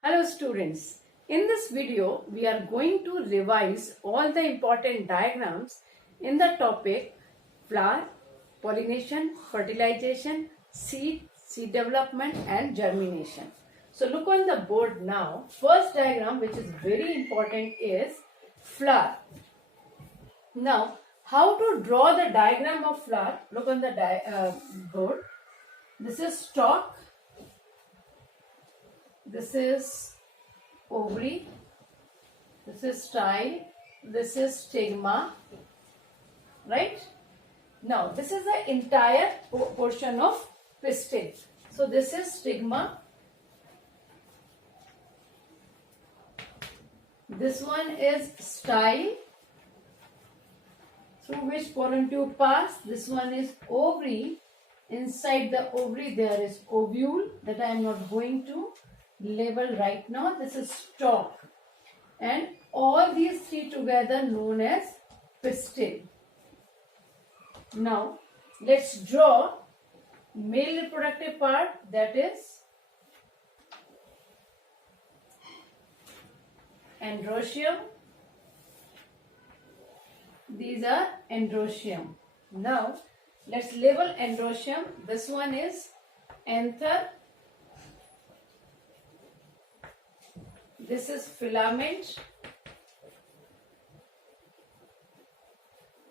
Hello students, in this video we are going to revise all the important diagrams in the topic flower, pollination, fertilization, seed development and germination. So look on the board now. First diagram which is very important is flower. Now how to draw the diagram of flower? Look on the board. This is stalk. This is ovary, this is style, this is stigma, right? Now this is the entire portion of pistil. So this is stigma, this one is style through which pollen tube pass, this one is ovary, inside the ovary there is ovule that I am not going to label right now. This is stalk, and all these three together known as pistil. Now let's draw male reproductive part, that is androecium. These are androecium. Now let's label androecium. This one is anther. This is filament,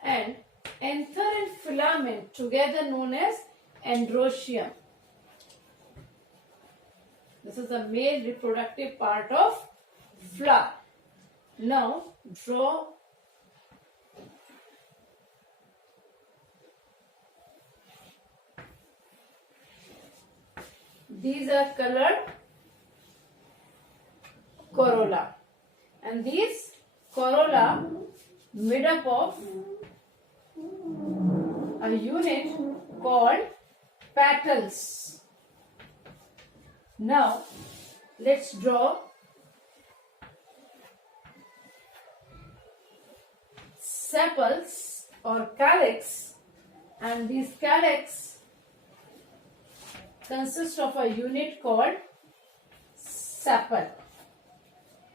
and anther and filament together known as androecium. This is the male reproductive part of flower. Now draw these are colored corolla, and these corolla made up of a unit called petals. Now let's draw sepals or calyx, and these calyx consist of a unit called sepal.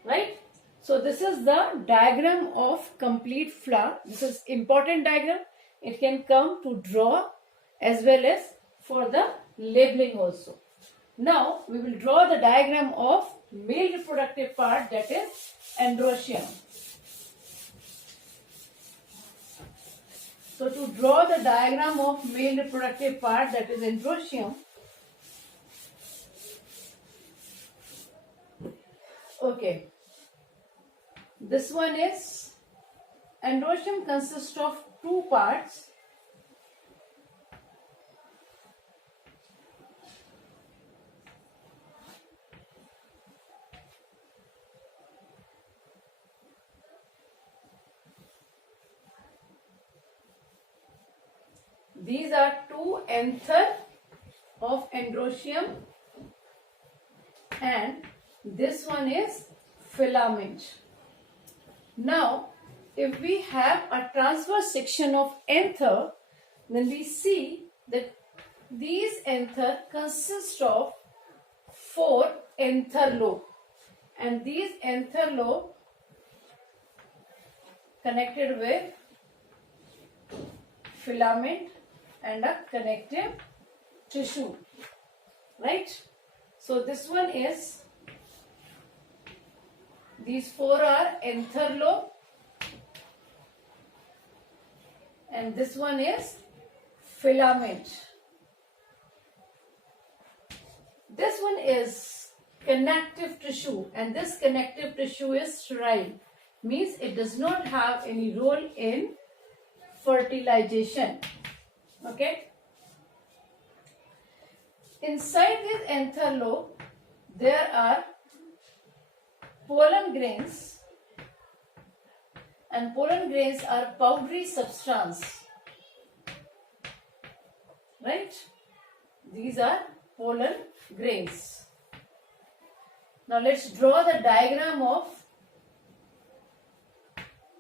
Right? So this is the diagram of complete flower. This is important diagram. It can come to draw as well as for the labeling also. Now we will draw the diagram of male reproductive part, that is androecium. So to draw the diagram of male reproductive part, that is androecium, okay. This one is, androecium consists of two parts. These are two anther of androecium, and this one is filament. Now, if we have a transverse section of anther, then we see that these anther consist of 4 anther lobe, and these anther lobe connected with filament and a connective tissue, right? So this one is, these 4 are anther lobe, and this one is filament. This one is connective tissue, and this connective tissue is sterile, means it does not have any role in fertilization. Okay. Inside this anther lobe there are pollen grains, and pollen grains are powdery substance, right? These are pollen grains. Now let's draw the diagram of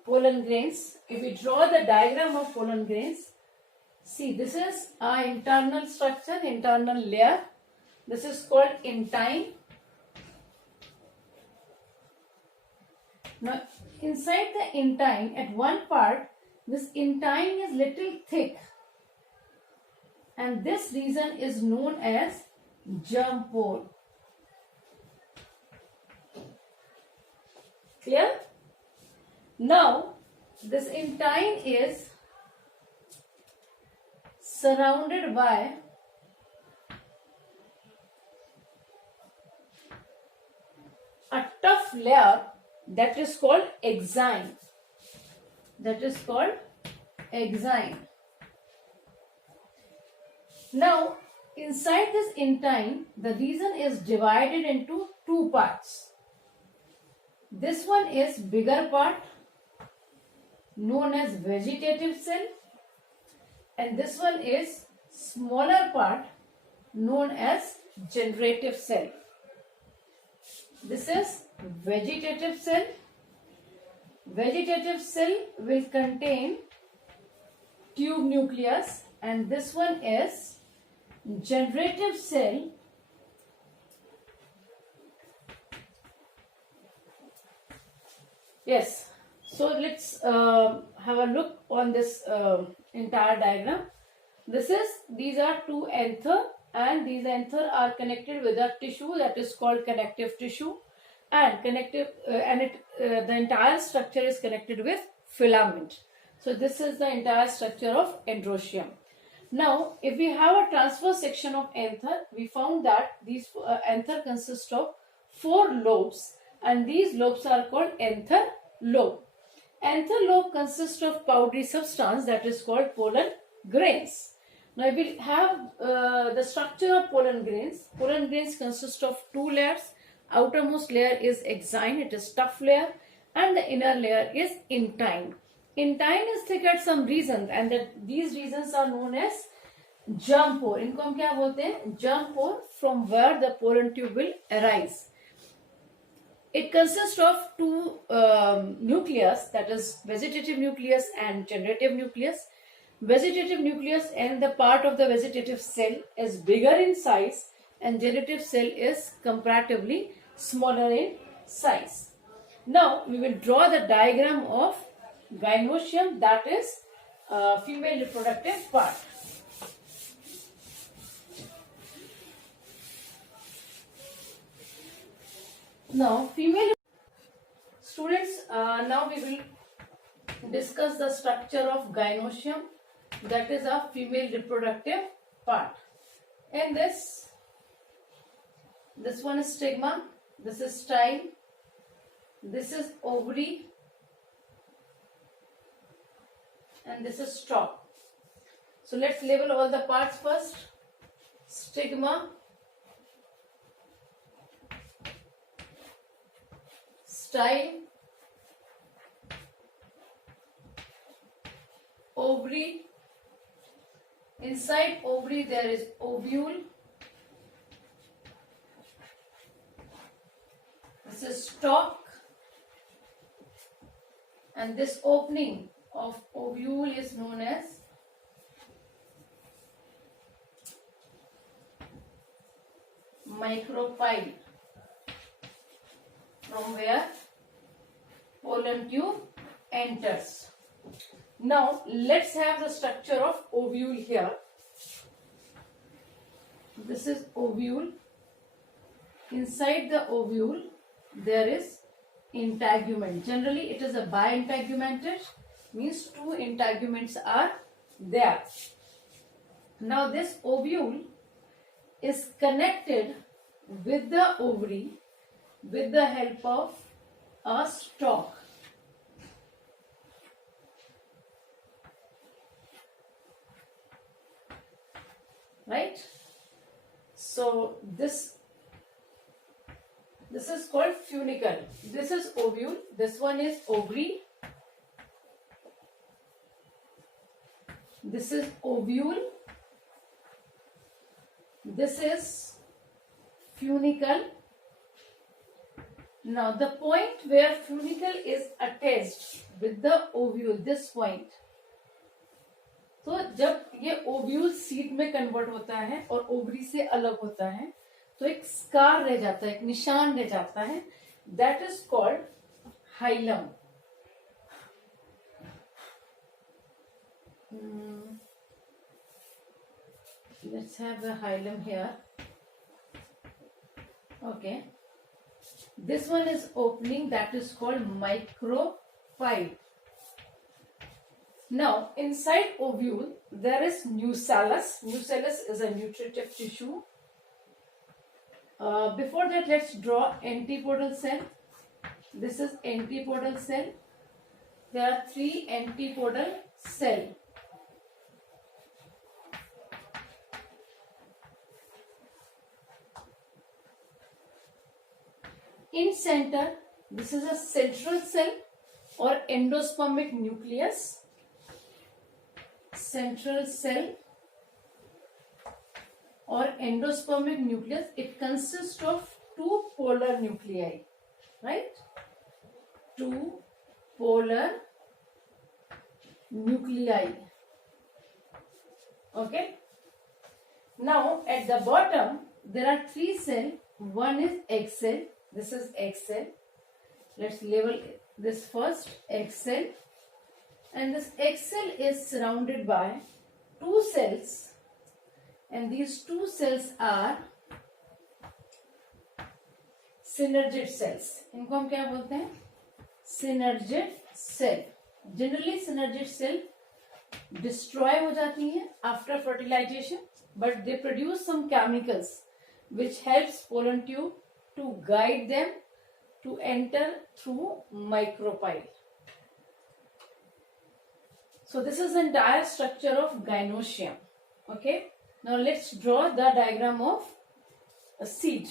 pollen grains. If we draw the diagram of pollen grains, see, this is our internal structure, internal layer. This is called intine. Now inside the intine, at one part, this intine is little thick, and this region is known as germ pore. Clear? Now this intine is surrounded by a tough layer that is called exine. That is called exine. Now inside this intine, the region is divided into two parts. This one is bigger part known as vegetative cell, and this one is smaller part known as generative cell. This is vegetative cell. Vegetative cell will contain tube nucleus, and this one is generative cell. Yes, so let's have a look on this entire diagram. These are two anther, and these anther are connected with a tissue that is called connective tissue, and the entire structure is connected with filament. So this is the entire structure of endometrium. Now, if we have a transverse section of anther, we found that these anther consist of 4 lobes, and these lobes are called anther lobe. Anther lobe consists of powdery substance that is called pollen grains. Now, if we have the structure of pollen grains consist of 2 layers. Outermost layer is exine, it is tough layer, and the inner layer is intine. Intine is thick at some regions, and these regions are known as germ pore. इनको हम क्या बोलते हैं? Germ pore, from where the pollen tube will arise. It consists of 2 nucleus, that is vegetative nucleus and generative nucleus. Vegetative nucleus and the part of the vegetative cell is bigger in size, and generative cell is comparatively smaller in size. Now we will draw the diagram of gynoecium, that is female reproductive part. Now female students, now we will discuss the structure of gynoecium, that is a female reproductive part. In this one is stigma, this is style, this is ovary, and this is stalk. So let's label all the parts first. Stigma, style, ovary. Inside ovary there is ovule. This is stalk, and this opening of ovule is known as micropyle, from where pollen tube enters. Now let's have the structure of ovule here. This is ovule. Inside the ovule there is integument. Generally it is a bi-integumented, means 2 integuments are there. Now this ovule is connected with the ovary with the help of a stalk. Right? So this is called funicle. This is ovule. This one is ovary. This is ovule. This is funicle. Now the point where funicle is attached with the ovule, this point. तो जब ये ovule seed में convert होता है और ovary से अलग होता है तो एक स्कार रह जाता है, एक निशान रह जाता है, that is called hilum. Let's have the hilum here. Okay. This one is opening, that is called micropyle. Now, inside ovule, there is nucellus. Nucellus is a nutritive tissue. Before that, let's draw antipodal cell. This is antipodal cell. There are 3 antipodal cells. In center, this is a central cell or endospermic nucleus. Central cell or endospermic nucleus. It consists of 2 polar nuclei, right? 2 polar nuclei. Okay. Now at the bottom there are 3 cells. One is egg cell. This is egg cell. Let's label this first, egg cell. And this egg cell is surrounded by 2 cells. And these 2 cells are synergid cells. इनको हम क्या बोलते हैं? Synergid cell. Generally synergid cell destroy हो जाती हैं after fertilization, but they produce some chemicals which helps pollen tube to guide them to enter through micropyle. So this is the entire structure of gynoecium. Okay. Now let's draw the diagram of a seed.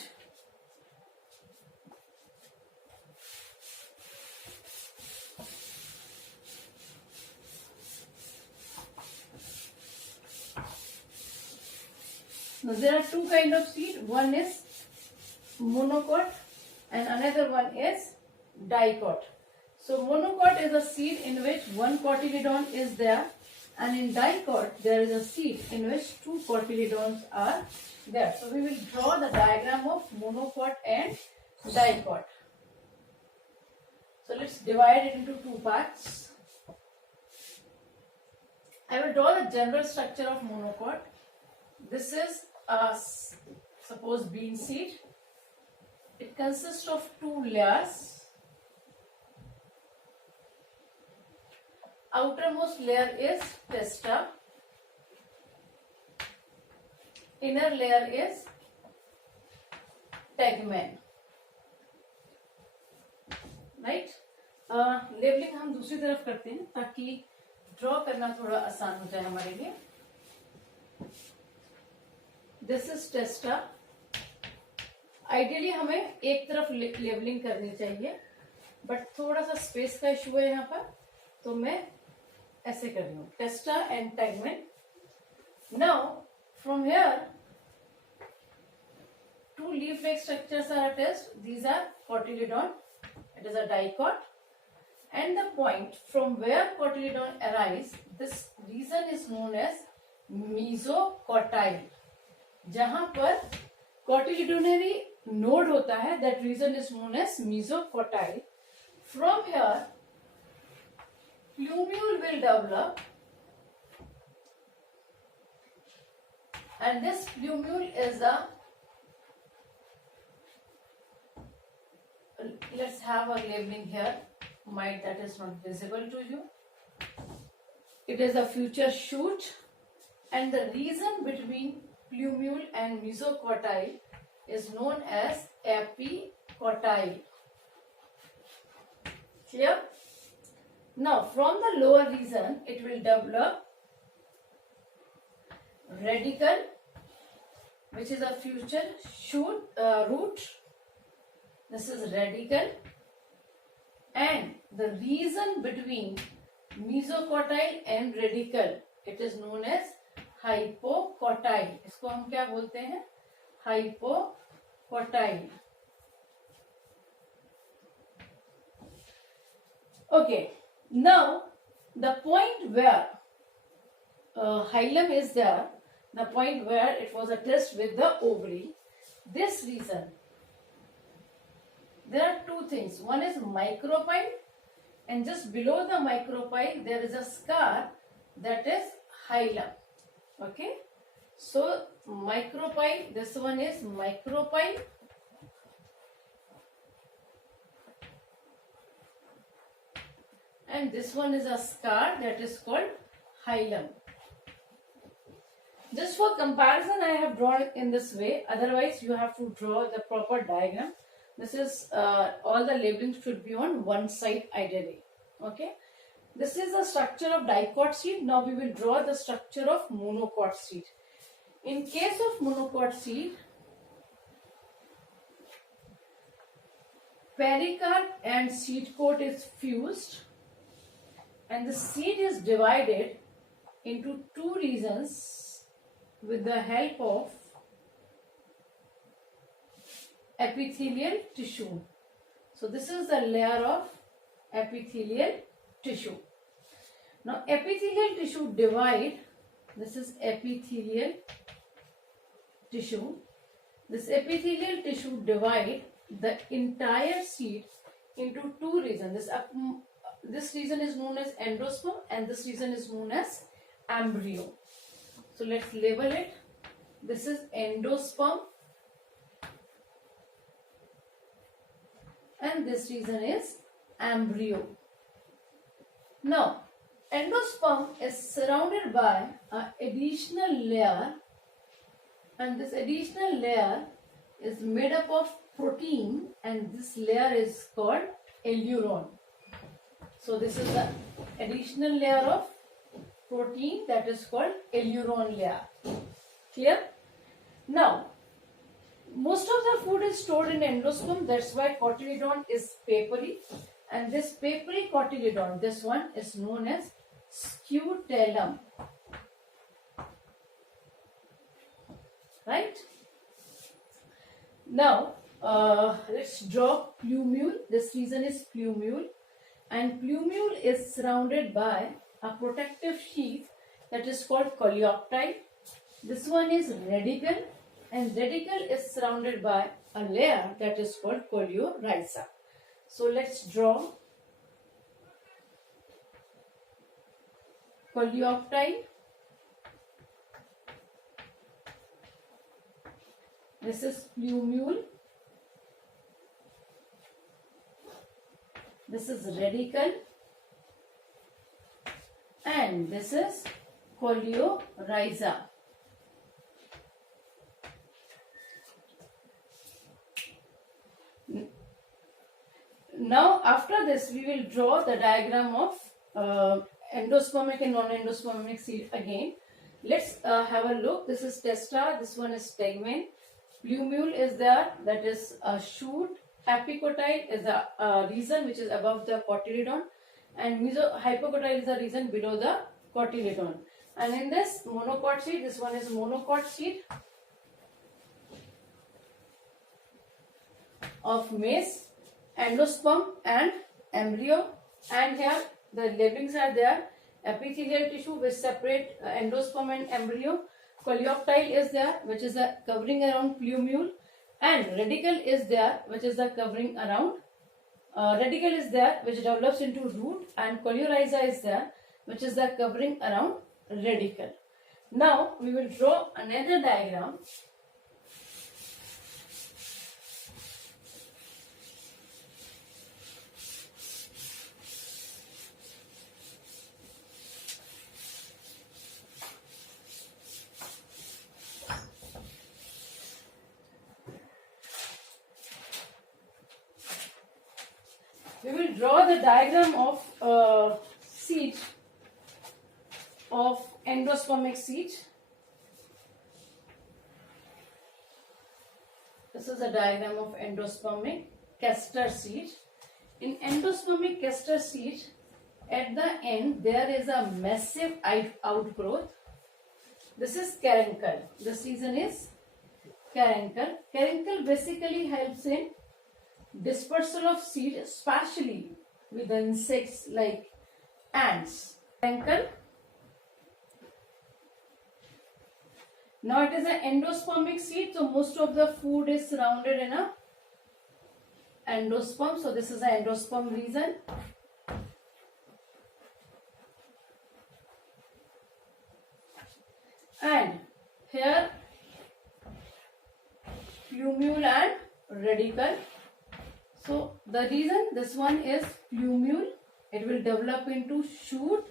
Now there are 2 kinds of seed. One is monocot and another one is dicot. So monocot is a seed in which 1 cotyledon is there, and in dicot there is a seed in which 2 cotyledons are there. So we will draw the diagram of monocot and dicot. So let's divide it into 2 parts. I will draw the general structure of monocot. This is a suppose bean seed. It consists of 2 layers. Outermost layer is testa. Inner layer is tegmen. Right? Labelling हम दूसरी तरफ करते हैं ताकि draw करना थोड़ा आसान हो जाए हमारे लिए. This is testa. आइडियली हमें एक तरफ लेबलिंग करनी चाहिए, बट थोड़ा सा स्पेस का इशू है यहाँ पर, तो मैं ऐसे कर रही हूँ. टेस्टा and tegmen. Now from here 2 leaf-like structures are attached. These are cotyledon. It is a dicot. And the point from where cotyledon arise, this region is known as mesocotyle. जहां पर cotyledonary node होता है, that region is known as mesocotyle. From here plumule will develop, and this plumule is a, let's have a labeling here, might that is not visible to you. It is a future shoot, and the region between plumule and mesocotyle is known as epicotyle. Clear? Now from the lower region it will develop radicle, which is a future shoot root. This is radicle, and the region between mesocotyle and radicle, it is known as hypocotyle. इसको हम क्या बोलते हैं? Hypocotyle. Okay. Now the point where hilum is there, the point where it was attached with the ovary, this region there are two things. One is micropyle, and just below the micropyle there is a scar, that is hilum. Okay, so micropyle, this one is micropyle, and this one is a scar, that is called hilum. Just for comparison I have drawn it in this way, otherwise you have to draw the proper diagram. This is all the labeling should be on one side ideally. Okay, this is the structure of dicot seed. Now we will draw the structure of monocot seed. In case of monocot seed, pericarp and seed coat is fused, and the seed is divided into two regions with the help of epithelial tissue. So this is the layer of epithelial tissue. Now epithelial tissue divide, this is epithelial tissue. This epithelial tissue divide the entire seed into two regions. This region is known as endosperm and this region is known as embryo. So let's label it. This is endosperm and this region is embryo. Now endosperm is surrounded by an additional layer, and this additional layer is made up of protein, and this layer is called aleuron. So this is the additional layer of protein, that is called aleuron layer. Clear? Now most of the food is stored in endosperm, that's why cotyledon is papery, and this papery cotyledon, this one is known as scutellum. Right? Now let's draw plumule. This region is plumule, and plumule is surrounded by a protective sheath that is called coleoptile. This one is radicle, and radicle is surrounded by a layer that is called coleorhiza. So let's draw coleoptile. This is plumule. This is radicle. And this is coleorhiza. Now after this we will draw the diagram of endospermic and non-endospermic seed again. Let's have a look. This is testa, this one is tegmen. Plumule is there, that is a shoot. Epicotyle is the region which is above the cotyledon, and hypocotyle is the region below the cotyledon. And in this monocot seed, this one is monocot seed of maize, endosperm and embryo, and here the labelings are there. Epithelial tissue which separate endosperm and embryo. Coleoptile is there, which is the covering around plumule, and radicle is there, which is the covering around. Radicle is there, which develops into root, and coleorhiza is there, which is the covering around radicle. Now we will draw another diagram. We will draw the diagram of seed of endospermic seed. This is a diagram of endospermic castor seed. In endospermic castor seed, at the end there is a massive outgrowth. This is caruncle. This region is caruncle. Caruncle basically helps in dispersal of seed, especially with the insects like ants. Caruncle. Now it is an endospermic seed, so most of the food is surrounded in a endosperm. So this is the endosperm region. And here plumule and radicle. So the reason this one is plumule, it will develop into shoot,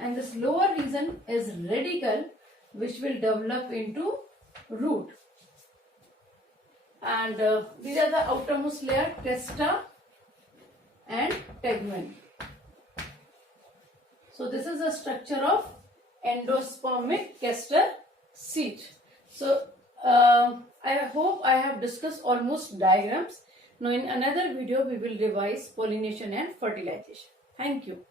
and this lower region is radicle, which will develop into root. And these are the outermost layer, testa and tegmen. So this is the structure of endospermic castor seed. So I hope I have discussed almost diagrams. Now in another video we will revise pollination and fertilization. Thank you.